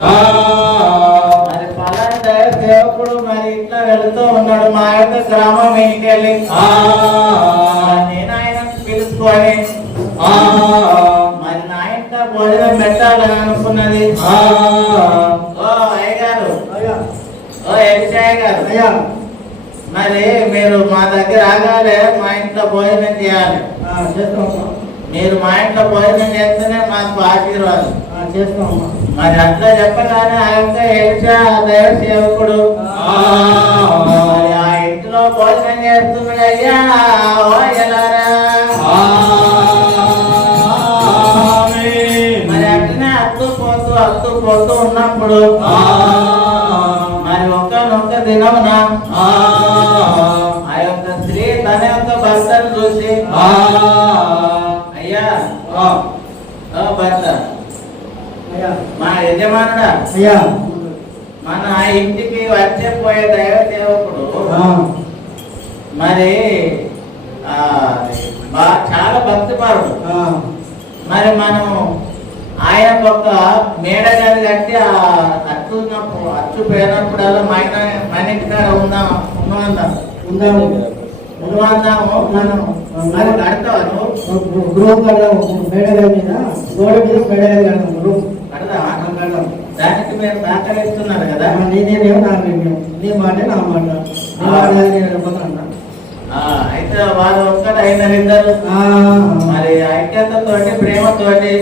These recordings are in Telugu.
మరి పలాని దైవ సేవకుడు మరి ఇట్లా వెళుతూ ఉన్నాడు మా యొక్క గ్రామం ఇంటికెళ్ళి నేను ఆయన పిలుచుకొని మరి నా ఇంట భోజనం పెట్టాలని అనుకున్నది. ఓ అయ్యగారు, ఓ ఎలిసాయ గారు, మరి మీరు మా దగ్గర ఆగాలి, మా ఇంట్లో భోజనం చేయాలి. మీరు మా ఇంట్లో భోజనం చేస్తేనే మాకు ఆశీర్వాదం చేస్తామమ్మా. మరి అట్లా చెప్పగానే ఆ యొక్క ఎలిసా దైవ సేవకుడు ఆ ఇంట్లో భోజనం చేస్తున్నాడు. అయ్యా మరి అట్లనే అత్తు పోతూ ఉన్నప్పుడు మరి ఒక్కనొక్క దినమున ఆ యొక్క స్త్రీ తన యొక్క భర్తను చూసి, అయ్యా భర్త, మా యజమానుడా, మన ఇంటికి వచ్చే పోయే దైవ సేవకుడు మరి చాలా భక్తిపరుడు. మరి మనం ఆయన ఒక మేడగాని కట్టి అచ్చు పోయినప్పుడల్లా మన ఇంటి కాడ ఉందాము మనం మరి కడతావా నువ్వు? గృహం మేడగా మీద గోడ మీద మేడగా కడదామా? దానికి మేము సహకరిస్తున్నారు కదా. నేనేమో నీ మాట నా మాట అయితే వాళ్ళు ఒక్కటి అయినారు ఇద్దరు. మరి ఐక్యతతోటి ప్రేమతోటి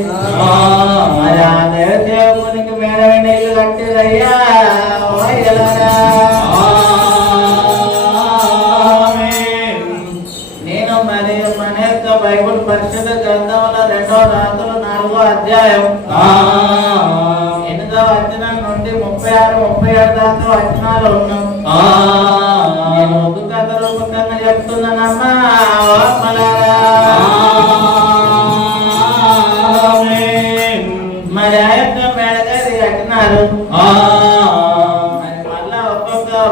మరి ఆ దేవసేవకునికి మేడమైన ఇల్లు కట్టిరయ్యా. నేను మరి మన యొక్క బైబుల్ పరిశుద్ధ గ్రంథంలో 2వ రాజులు 4వ అధ్యాయం 8వ వచనం నుండి 36-37 దాకా వచనాలు ఉన్నాం. నేను ఒక కథ రూపకంగా చెప్తున్నానమ్మా. మరి ఆ యొక్క మేడగాది కట్టినారు. మరి మళ్ళా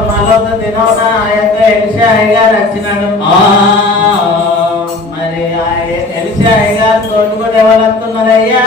మళ్ళొక దినమున ఆ యొక్క ఎలిసా అయ్యగారు వచ్చినాడు. మరి ఆ ఎలిసా అయ్యగారు తోటి కూడా ఎవరనుకున్నారయ్యా?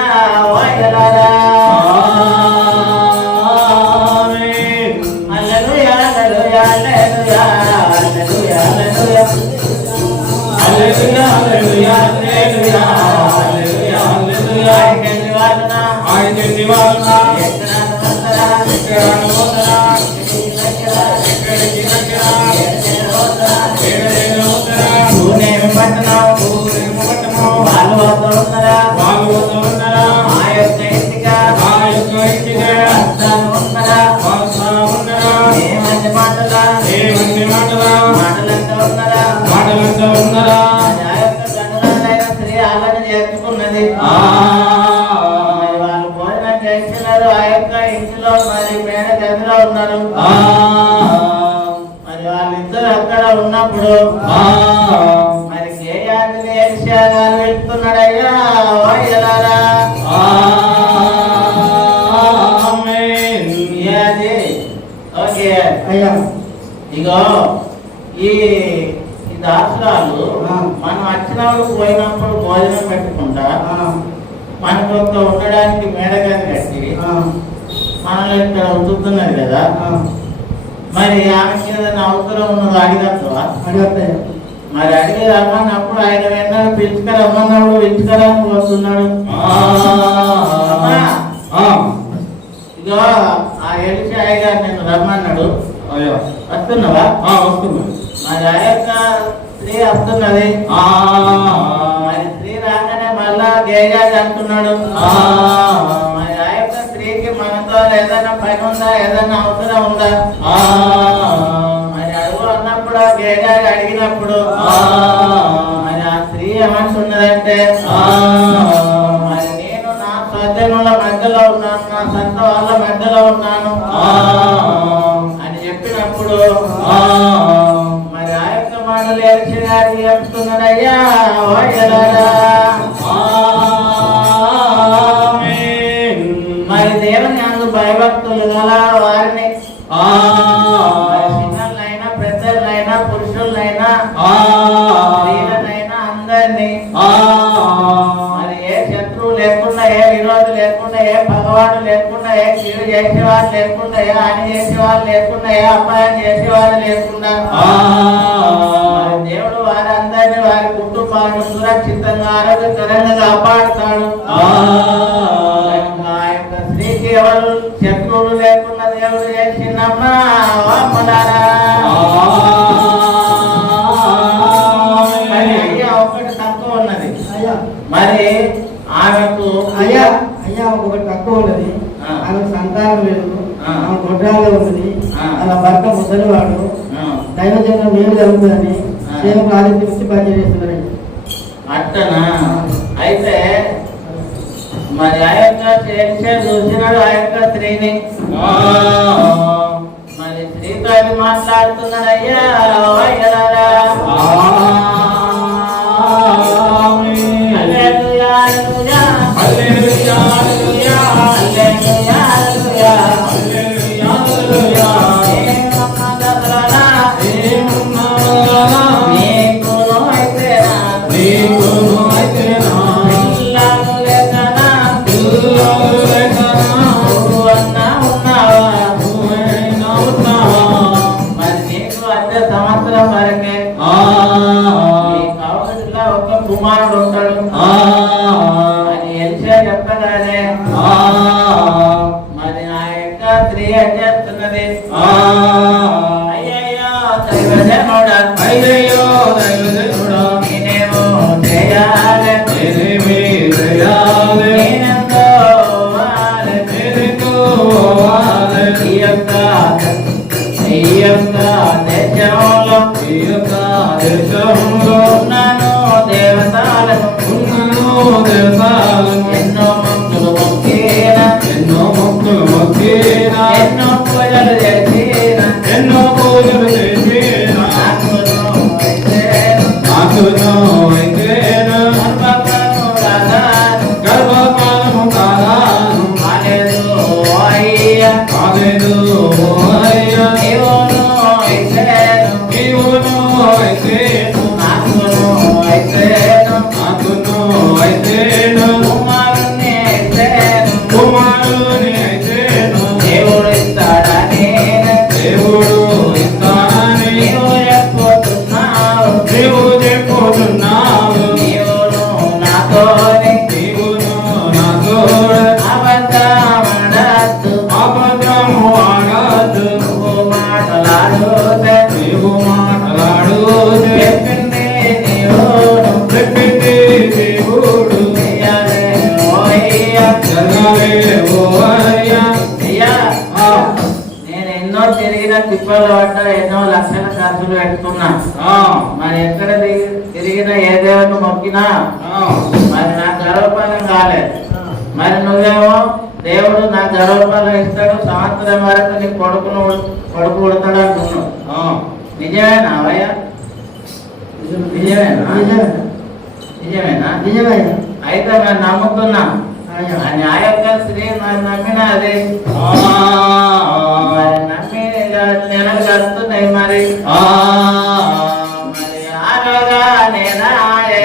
వాళ్ళు భోజనం చేస్తున్నారు ఆ యొక్క ఇంటిలో. మరి మేడ గదిలో ఉన్నారు. మరి వాళ్ళిద్దరు అక్కడ ఉన్నప్పుడు మరి గేయాన్ని ఎలిసా గారు వెళ్తున్నాడయ్యా. ఓకే అయ్యా, ఇగో ఈ దాసురాలు మనం వచ్చినప్పుడు పోయినప్పుడు భోజనం పెట్టుకుంటా మనకు ఒక ఉండడానికి మేడగాని కట్టి మనల్ని ఇక్కడ ఉంచుతున్నది కదా. మరి ఆమెకి ఏదైనా అవసరం ఉన్నదో అడిగత్తవా? అడిగత్తాయి. మరి అడిగి రమ్మన్నప్పుడు ఆయన వెంటనే పిలుచుకరమ్మన్నప్పుడు పిలుచుకరానికి వస్తున్నాడు. ఇగో ఆ ఎలిసా అయ్యగారు నేను రమ్మన్నాడు. వస్తున్నావా? వస్తున్నా. మరి ఆ యొక్క స్త్రీ వస్తున్నది. మరి స్త్రీ రాగానే మళ్ళా గేయాది అంటున్నాడు. మరి ఆ యొక్క స్త్రీకి మనతో ఏదైనా పని ఉందా, ఏదైనా అవసరం ఉందా? మరి అడుగు అన్నప్పుడు ఆ గేయాది అడిగినప్పుడు మరి ఆ స్త్రీ ఏమంటున్నదంటే, మరి నేను నా స్వజనుల మధ్యలో ఉన్నాను, నా సొంత వాళ్ళ మధ్యలో ఉన్నాను అని చెప్పినప్పుడు మరి ఆ యొక్క మాటలు ఎలిసా గారికి చెప్తున్నాడయ్యా. మరి దేవుని అందు భయభక్తులు గల వారిని చిన్నలైనా పెద్దలైనా పురుషులైనా స్త్రీలనైనా అందరినీ మరి ఏ శత్రువు లేకుండా, ఏ విరోధి లేకుండా, ఏ పగవాడు లేకుండా, ఏ కీడు చేసేవాళ్ళు లేకుండా, అని చేసేవాళ్ళు లేకుండా, అపాయం చేసేవాళ్ళు లేకుండా దేవుడు వారందరినీ వారి కుటుంబాలను సురక్షితంగా ఆరోగ్యకరంగా కాపాడుతాడు. ఆ యొక్క స్త్రీకి ఎవరు శత్రువులు లేకుండా దేవుడు చేసిందమ్మా. అయ్యా ఒకటి తక్కువ ఉన్నది, మరి ఆమెకు అయ్యా ఒకటి తక్కువ ఉన్నది, ఆమెకు సంతానం లేదు, ఆమె గొడ్రాలు ఉన్నది, అలా భర్త ముసలివాడు, దైవజనం మేలు జరుగుతుందని సేవకు ఆదిత్య పరిచయం చేస్తున్నారండి. అట్టనా? అయితే మరి ఆ యొక్క చూసినాడు ఆ యొక్క స్త్రీని, మరి స్త్రీతో మాట్లాడుతున్నాడు. అయ్యా సంవత్సరం వరకే ఒక కుమారుడు ఉంటాడు అని ఎలిషా చెప్పగానే మరి ఆ యొక్క స్త్రీ ఏం చేస్తున్నది? అయ్యయ్యో దైవజనుడా, అయ్యయ్యో దైవజనుడా, నేనేమో చేయాలి, దేశంలో ఉన్నాను దేవతాలను ఎన్నో మొక్కులు మొక్కిన, ఎన్నో పూజలు చేసిన, గర్భఫలము కాదాను కాలేదు అయ్యా. దేవుడు ఇస్తాడని చెప్పుతున్నావు, నీవు నాతోనే అబద్ధము ఆడద్దు, నువ్వు మాటలాడు చెప్పింది దేవుడు నేను ఎన్నో తిరిగిన తిప్పలు పడ్డా, ఎన్నో లక్షల ఖర్చులు పెట్టుకున్నా, మరి ఎక్కడ తిరిగిన ఏ దేవుడిని మొక్కినా మరి నాకు గర్వఫలం కాలేదు. మరి నువ్వేమో దేవుడు నాకు గర్వఫలం ఇస్తాడు, సంవత్సరం వరకు నీ కొడుకు పుడతాడు అంటున్నావు. నిజమేనా అవయ్యా? నిజమేనా? అయితే మరి నమ్ముతున్నా అని ఆ యొక్క స్త్రీ మరి నమ్మిన అది మరి నమ్మి నెలలు కలుస్తున్నాయి. మరి మరి ఆరోగా నేనాయే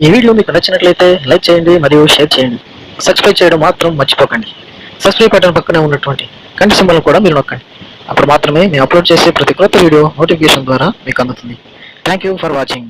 ఈ వీడియో మీకు నచ్చినట్లయితే లైక్ చేయండి మరియు షేర్ చేయండి. సబ్స్క్రైబ్ చేయడం మాత్రం మర్చిపోకండి. సబ్స్క్రైబ్ బటన్ పక్కనే ఉన్నటువంటి గంట సింబల్ కూడా మీరు నొక్కండి. అప్పుడు మాత్రమే మేము అప్లోడ్ చేసే ప్రతి కొత్త వీడియో నోటిఫికేషన్ ద్వారా మీకు అందుతుంది. Thank you for watching.